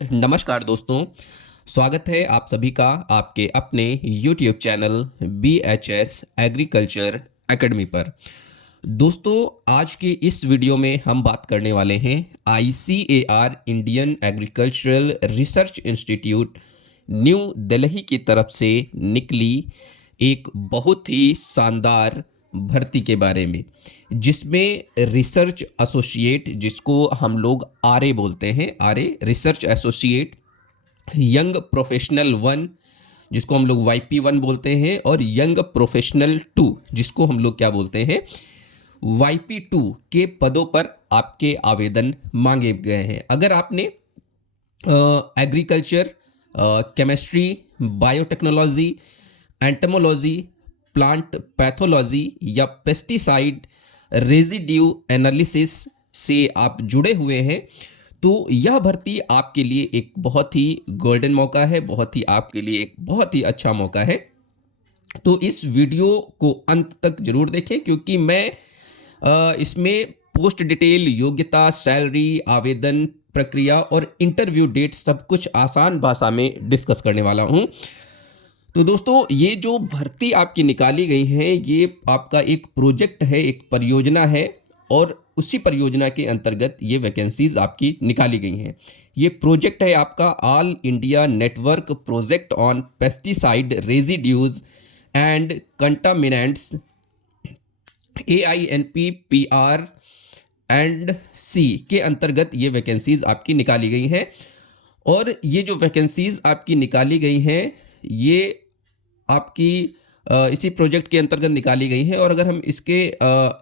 नमस्कार दोस्तों, स्वागत है आप सभी का आपके अपने YouTube channel BHS agriculture academy पर। दोस्तों, आज के इस वीडियो में हम बात करने वाले हैं ICAR Indian agricultural research institute new Delhi की तरफ से निकली एक बहुत ही शानदार भर्ती के बारे में, जिसमें रिसर्च एसोसिएट, जिसको हम लोग आरए बोलते हैं, RA research associate, young professional one जिसको हम लोग YP1 बोलते हैं, और यंग प्रोफेशनल 2 जिसको हम लोग क्या बोलते हैं, YP2 के पदों पर आपके आवेदन मांगे गए हैं। अगर आपने agriculture, chemistry, biotechnology, entomology, plant pathology या पेस्टिसाइड रेजिड्यू एनालिसिस से आप जुड़े हुए हैं, तो यह भर्ती आपके लिए एक बहुत ही गोल्डन मौका है, बहुत ही आपके लिए एक बहुत ही अच्छा मौका है। तो इस वीडियो को अंत तक जरूर देखें, क्योंकि मैं इसमें पोस्ट डिटेल, योग्यता, सैलरी, आवेदन प्रक्रिया और इंटरव्यू डेट सब कुछ आसान भाषा में डिस्कस करने वाला हूं। तो दोस्तों, ये जो भर्ती आपकी निकाली गई है, ये आपका एक प्रोजेक्ट है, एक परियोजना है, और उसी परियोजना के अंतर्गत ये वैकेंसीज आपकी निकाली गई हैं। ये प्रोजेक्ट है आपका all India network project on pesticide residues and contaminants AINPPR and C के अंतर्गत ये वैकेंसीज आपकी निकाली गई हैं। और ये जो वैकेंसीज आपकी निकाली गई हैं, ये आपकी इसी प्रोजेक्ट के अंतर्गत निकाली गई हैं। और अगर हम इसके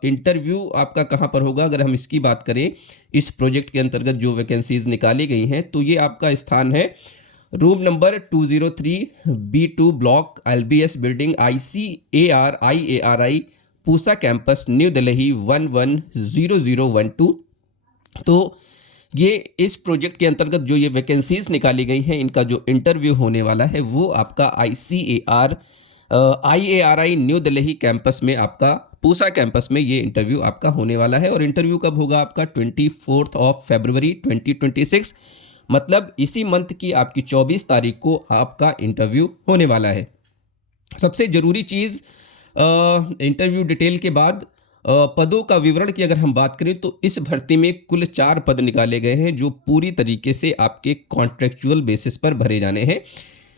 इंटरव्यू आपका कहाँ पर होगा, अगर हम इसकी बात करें, इस प्रोजेक्ट के अंतर्गत जो वैकेंसीज निकाली गई हैं, तो ये आपका स्थान है room number 203B2 block LBS building ICAR Pusa campus new Delhi 110012। तो ये इस प्रोजेक्ट के अंतर्गत जो ये वैकेंसीज निकाली गई हैं, इनका जो इंटरव्यू होने वाला है वो आपका IARI न्यू दिल्ली कैंपस में, आपका पूसा कैंपस में ये इंटरव्यू आपका होने वाला है। और इंटरव्यू कब होगा आपका? 24 फरवरी 2026, मतलब इसी मंथ की आपकी 24 तारीख को आपका इंटरव्यू होने वाला है। सबसे ज़रूरी चीज़, इंटरव्यू डिटेल के बाद पदों का विवरण की अगर हम बात करें, तो इस भर्ती में कुल 4 पद निकाले गए हैं, जो पूरी तरीके से आपके कॉन्ट्रेक्चुअल बेसिस पर भरे जाने हैं।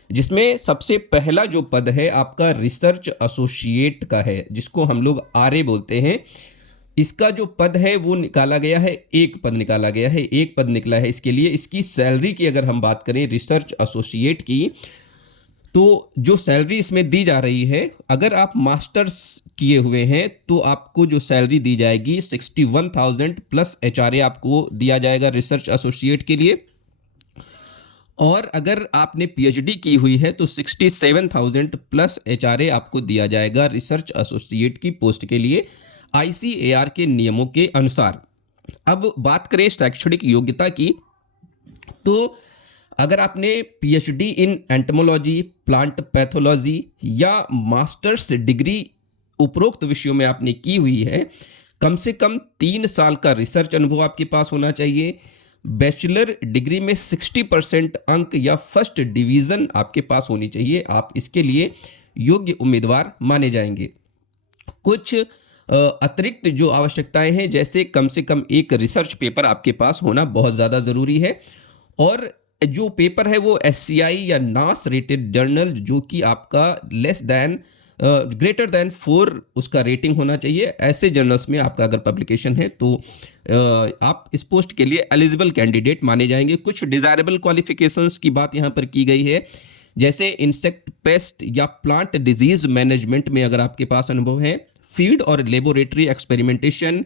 जिसमें सबसे पहला जो पद है आपका रिसर्च एसोसिएट का है, जिसको हम लोग आरए बोलते हैं। इसका जो पद है वो निकाला गया है, एक पद निकाला गया है, एक पद निकला है इसके लिए। इसकी सैलरी की अगर हम बात करें रिसर्च एसोसिएट की, तो जो सैलरी इसमें दी जा रही है, अगर आप मास्टर्स किए हुए हैं तो आपको जो सैलरी दी जाएगी 61,000 प्लस HRA आपको दिया जाएगा रिसर्च एसोसिएट के लिए। और अगर आपने PhD की हुई है तो 67,000 प्लस HRA आपको दिया जाएगा रिसर्च एसोसिएट की पोस्ट के लिए, ICAR के नियमों के अनुसार। अब बात करें शैक्षणिक योग्यता की, तो अगर आपने PhD इन एंटमोलॉजी, प्लांट पैथोलॉजी या मास्टर्स डिग्री उपरोक्त विषयों में आपने की हुई है, कम से कम 3 साल का रिसर्च अनुभव आपके पास होना चाहिए। बैचलर डिग्री में 60% अंक या फर्स्ट डिवीज़न आपके पास होनी चाहिए। आप इसके लिए योग्य उम्मीदवार माने जाएंगे। कुछ अतिरिक्त जो आवश्यकताएं हैं, जैसे कम से कम एक रिसर्च पेपर आपके पास होना बहुत ज़्यादा ज़रूरी है। और जो पेपर है वो SCI या नास रेटेड जर्नल, जो कि आपका ग्रेटर देन 4 उसका रेटिंग होना चाहिए। ऐसे जर्नल्स में आपका अगर पब्लिकेशन है तो आप इस पोस्ट के लिए एलिजिबल कैंडिडेट माने जाएंगे। कुछ डिजायरेबल क्वालिफिकेशंस की बात यहाँ पर की गई है, जैसे इंसेक्ट पेस्ट या प्लांट डिजीज मैनेजमेंट में अगर आपके पास अनुभव है, फील्ड और लेबोरेटरी एक्सपेरिमेंटेशन,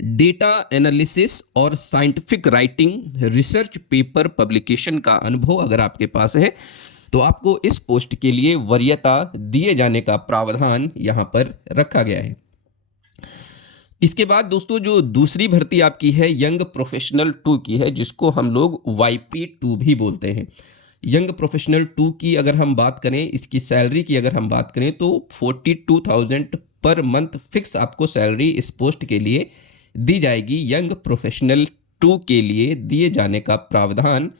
डेटा एनालिसिस और scientific writing, research paper publication का अनुभव अगर आपके पास है, तो आपको इस पोस्ट के लिए वरीयता दिए जाने का प्रावधान यहाँ पर रखा गया है। इसके बाद दोस्तों, जो दूसरी भर्ती आपकी है यंग प्रोफेशनल 2 की है, जिसको हम लोग YP2 भी बोलते हैं। यंग प्रोफेशनल 2 की अगर हम बात करें, इसकी सैलरी की अगर हम बात करें, तो 42,000 पर मंथ फिक्स आपको सैलरी इस पोस्ट के लिए दी जाएगी। यंग प्रोफेशनल 2 के लिए दिए जाने का प्रावधान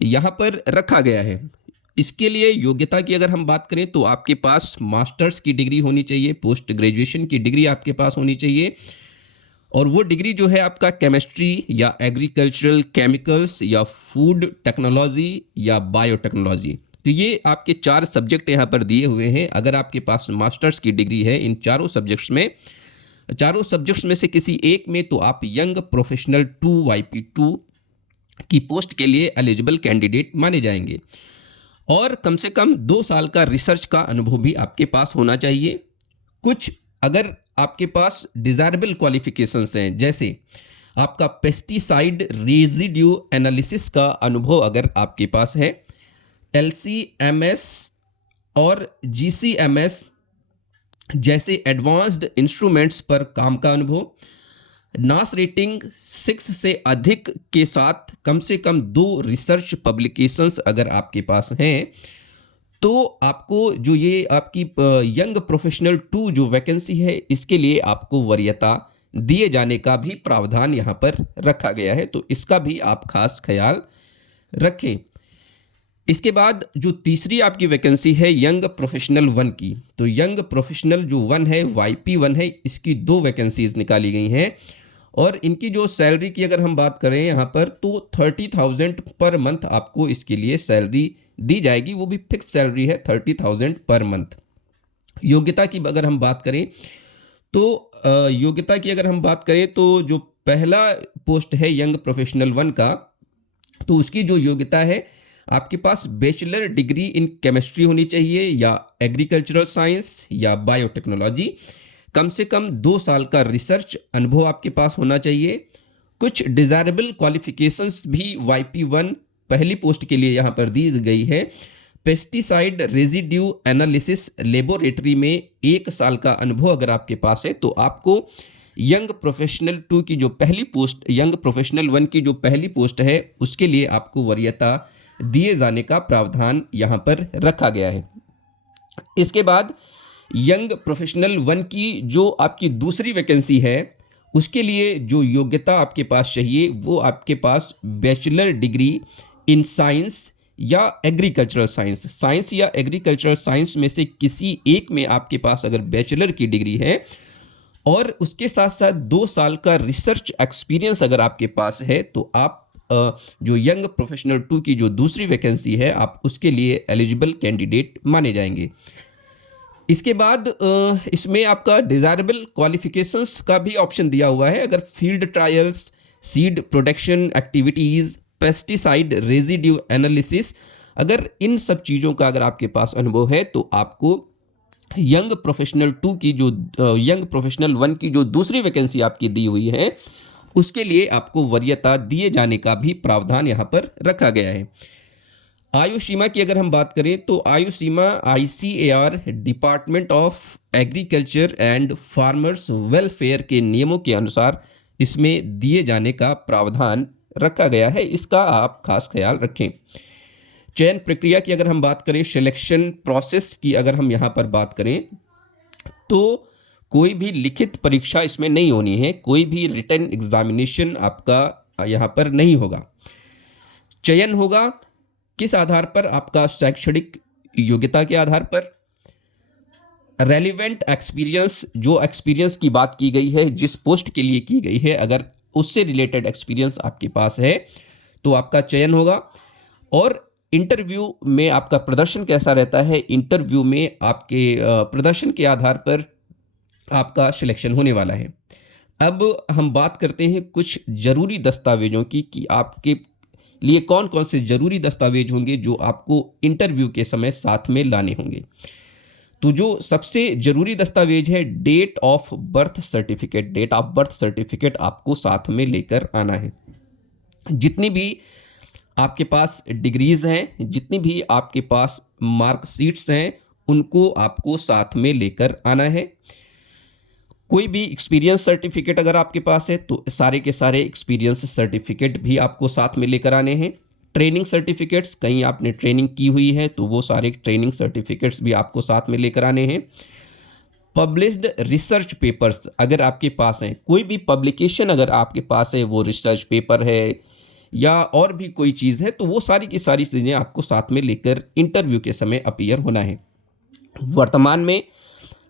यहाँ पर रखा गया है। इसके लिए योग्यता की अगर हम बात करें तो आपके पास मास्टर्स की डिग्री होनी चाहिए, पोस्ट ग्रेजुएशन की डिग्री आपके पास होनी चाहिए, और वो डिग्री जो है आपका केमिस्ट्री या एग्रीकल्चरल केमिकल्स या फूड टेक्नोलॉजी या बायोटेक्नोलॉजी। तो ये आपके 4 सब्जेक्ट यहाँ पर दिए हुए हैं। अगर आपके पास मास्टर्स की डिग्री है इन चारों सब्जेक्ट्स में से किसी एक में, तो आप यंग प्रोफेशनल 2 YP2 की पोस्ट के लिए एलिजिबल कैंडिडेट माने जाएंगे। और कम से कम 2 साल का रिसर्च का अनुभव भी आपके पास होना चाहिए। कुछ अगर आपके पास डिजायरेबल क्वालिफिकेशंस हैं, जैसे आपका पेस्टिसाइड रेजिड्यू एनालिसिस का अनुभव अगर आपके पास है, LC-MS और GC-MS जैसे एडवांस्ड इंस्ट्रूमेंट्स पर काम का अनुभव, नास रेटिंग 6 से अधिक के साथ कम से कम 2 रिसर्च पब्लिकेशंस अगर आपके पास हैं, तो आपको जो ये आपकी यंग प्रोफेशनल 2 जो वैकेंसी है, इसके लिए आपको वरीयता दिए जाने का भी प्रावधान यहाँ पर रखा गया है, तो इसका भी आप खास ख्याल रखें। इसके बाद जो तीसरी आपकी वैकेंसी है यंग प्रोफेशनल 1 की, तो यंग प्रोफेशनल जो 1 है, YP1 है, इसकी 2 वैकेंसीज निकाली गई हैं, और इनकी जो सैलरी की अगर हम बात करें यहाँ पर, तो 30,000 पर मंथ आपको इसके लिए सैलरी दी जाएगी, वो भी फिक्स सैलरी है 30,000 पर मंथ। योग्यता की अगर हम बात करें तो जो पहला पोस्ट है यंग प्रोफेशनल 1 का, तो उसकी जो योग्यता है, आपके पास बैचलर डिग्री इन केमिस्ट्री होनी चाहिए या एग्रीकल्चरल साइंस या बायोटेक्नोलॉजी, कम से कम 2 साल का रिसर्च अनुभव आपके पास होना चाहिए। कुछ डिजायरेबल क्वालिफिकेशंस भी YP1 पहली पोस्ट के लिए यहाँ पर दी गई है। पेस्टिसाइड रेजिड्यू एनालिसिस लेबोरेटरी में 1 साल का अनुभव अगर आपके पास है, तो आपको यंग प्रोफेशनल 2 की जो पहली पोस्ट, यंग प्रोफेशनल 1 की जो पहली पोस्ट है, उसके लिए आपको वरीयता दिए जाने का प्रावधान यहाँ पर रखा गया है। इसके बाद यंग प्रोफेशनल 1 की जो आपकी दूसरी वैकेंसी है, उसके लिए जो योग्यता आपके पास चाहिए, वो आपके पास बैचलर डिग्री इन साइंस या एग्रीकल्चरल साइंस या एग्रीकल्चरल साइंस में से किसी एक में आपके पास अगर बैचलर की डिग्री है, और उसके साथ साथ 2 साल का रिसर्च एक्सपीरियंस अगर आपके पास है, तो आप जो यंग प्रोफेशनल 2 की जो दूसरी वैकेंसी है, आप उसके लिए एलिजिबल कैंडिडेट माने जाएंगे। इसके बाद इसमें आपका डिजायरेबल क्वालिफिकेशंस का भी ऑप्शन दिया हुआ है। अगर field trials, seed production activities, pesticide residue analysis, अगर इन सब चीज़ों का अगर आपके पास अनुभव है, तो आपको यंग प्रोफेशनल 1 की जो दूसरी वैकेंसी आपकी दी हुई है, उसके लिए आपको वरीयता दिए जाने का भी प्रावधान यहाँ पर रखा गया है। आयु सीमा की अगर हम बात करें, तो आयु सीमा ICAR department of agriculture and farmers welfare के नियमों के अनुसार इसमें दिए जाने का प्रावधान रखा गया है, इसका आप खास ख्याल रखें। चयन प्रक्रिया की अगर हम बात करें, सिलेक्शन प्रोसेस की अगर हम यहाँ पर बात करें, तो कोई भी लिखित परीक्षा इसमें नहीं होनी है, कोई भी रिटन एग्जामिनेशन आपका यहाँ पर नहीं होगा। चयन होगा किस आधार पर? आपका शैक्षणिक योग्यता के आधार पर, रेलिवेंट एक्सपीरियंस, जो एक्सपीरियंस की बात की गई है, जिस पोस्ट के लिए की गई है, अगर उससे रिलेटेड एक्सपीरियंस आपके पास है, तो आपका चयन होगा। और इंटरव्यू में आपका प्रदर्शन कैसा रहता है, इंटरव्यू में आपके प्रदर्शन के आधार पर आपका सिलेक्शन होने वाला है। अब हम बात करते हैं कुछ ज़रूरी दस्तावेजों की, कि आपके लिए कौन कौन से ज़रूरी दस्तावेज होंगे जो आपको इंटरव्यू के समय साथ में लाने होंगे। तो जो सबसे ज़रूरी दस्तावेज है, डेट ऑफ बर्थ सर्टिफिकेट आपको साथ में लेकर आना है। जितनी भी आपके पास डिग्रीज़ हैं, जितनी भी आपके पास मार्कशीट्स हैं, उनको आपको साथ में लेकर आना है। कोई भी एक्सपीरियंस सर्टिफिकेट अगर आपके पास है, तो सारे के सारे एक्सपीरियंस सर्टिफिकेट भी आपको साथ में लेकर आने हैं। ट्रेनिंग सर्टिफिकेट्स, कहीं आपने ट्रेनिंग की हुई है, तो वो सारे ट्रेनिंग सर्टिफिकेट्स भी आपको साथ में लेकर आने हैं। पब्लिश्ड रिसर्च पेपर्स अगर आपके पास हैं, कोई भी पब्लिकेशन अगर आपके पास है, वो रिसर्च पेपर है या और भी कोई चीज़ है, तो वो सारी की सारी चीज़ें आपको साथ में लेकर इंटरव्यू के समय अपीयर होना है। वर्तमान में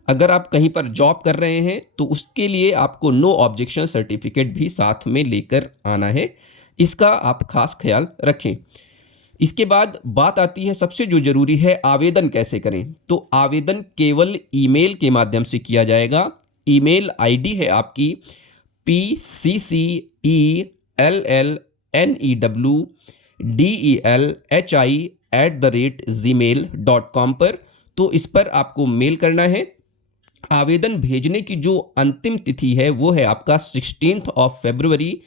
अगर आप कहीं पर जॉब कर रहे हैं तो उसके लिए आपको नो ऑब्जेक्शन सर्टिफिकेट भी साथ में लेकर आना है। इसका आप खास ख्याल रखें। इसके बाद बात आती है सबसे जो ज़रूरी है, आवेदन कैसे करें? तो आवेदन केवल ईमेल के माध्यम से किया जाएगा। ईमेल आईडी है आपकी PCCELLNEWDELHI@gmail.com पर। तो इस पर आपको मेल करना है। आवेदन भेजने की जो अंतिम तिथि है वो है आपका 16th ऑफ फरवरी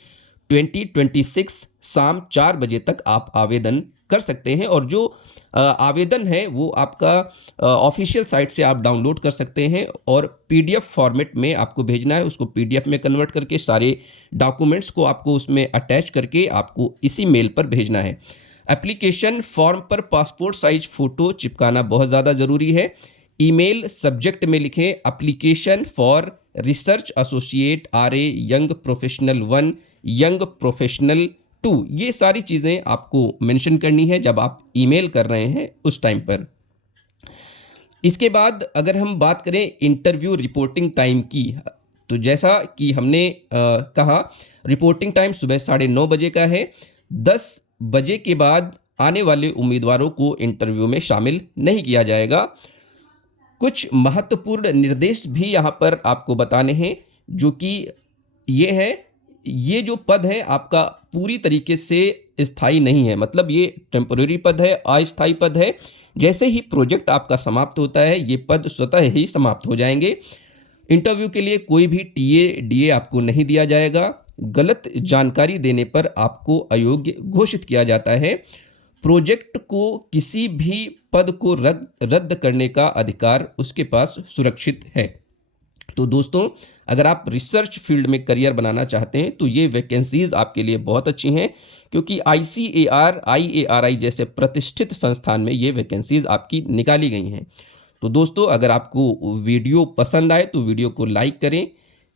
2026 शाम 4 बजे तक आप आवेदन कर सकते हैं। और जो आवेदन है वो आपका ऑफिशियल साइट से आप डाउनलोड कर सकते हैं और पीडीएफ फॉर्मेट में आपको भेजना है। उसको पीडीएफ में कन्वर्ट करके सारे डॉक्यूमेंट्स को आपको उसमें अटैच करके आपको इसी मेल पर भेजना है। एप्लीकेशन फॉर्म पर पासपोर्ट साइज फ़ोटो चिपकाना बहुत ज़्यादा ज़रूरी है। ईमेल सब्जेक्ट में लिखें application for research associate RA young professional 1 young professional 2। ये सारी चीज़ें आपको मेंशन करनी है जब आप ईमेल कर रहे हैं उस टाइम पर। इसके बाद अगर हम बात करें इंटरव्यू रिपोर्टिंग टाइम की, तो जैसा कि हमने कहा, रिपोर्टिंग टाइम सुबह 9:30 बजे का है। 10 बजे के बाद आने वाले उम्मीदवारों को इंटरव्यू में शामिल नहीं किया जाएगा। कुछ महत्वपूर्ण निर्देश भी यहाँ पर आपको बताने हैं, जो कि ये है, ये जो पद है आपका पूरी तरीके से स्थायी नहीं है। मतलब ये टेम्पररी पद है, अस्थायी पद है। जैसे ही प्रोजेक्ट आपका समाप्त होता है ये पद स्वतः ही समाप्त हो जाएंगे। इंटरव्यू के लिए कोई भी टीए डीए आपको नहीं दिया जाएगा। गलत जानकारी देने पर आपको अयोग्य घोषित किया जाता है। प्रोजेक्ट को किसी भी पद को रद्द करने का अधिकार उसके पास सुरक्षित है। तो दोस्तों, अगर आप रिसर्च फील्ड में करियर बनाना चाहते हैं तो ये वैकेंसीज़ आपके लिए बहुत अच्छी हैं, क्योंकि ICAR, IARI जैसे प्रतिष्ठित संस्थान में ये वैकेंसीज़ आपकी निकाली गई हैं। तो दोस्तों, अगर आपको वीडियो पसंद आए तो वीडियो को लाइक करें,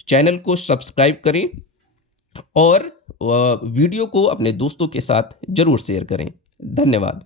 चैनल को सब्सक्राइब करें और वीडियो को अपने दोस्तों के साथ ज़रूर शेयर करें। धन्यवाद।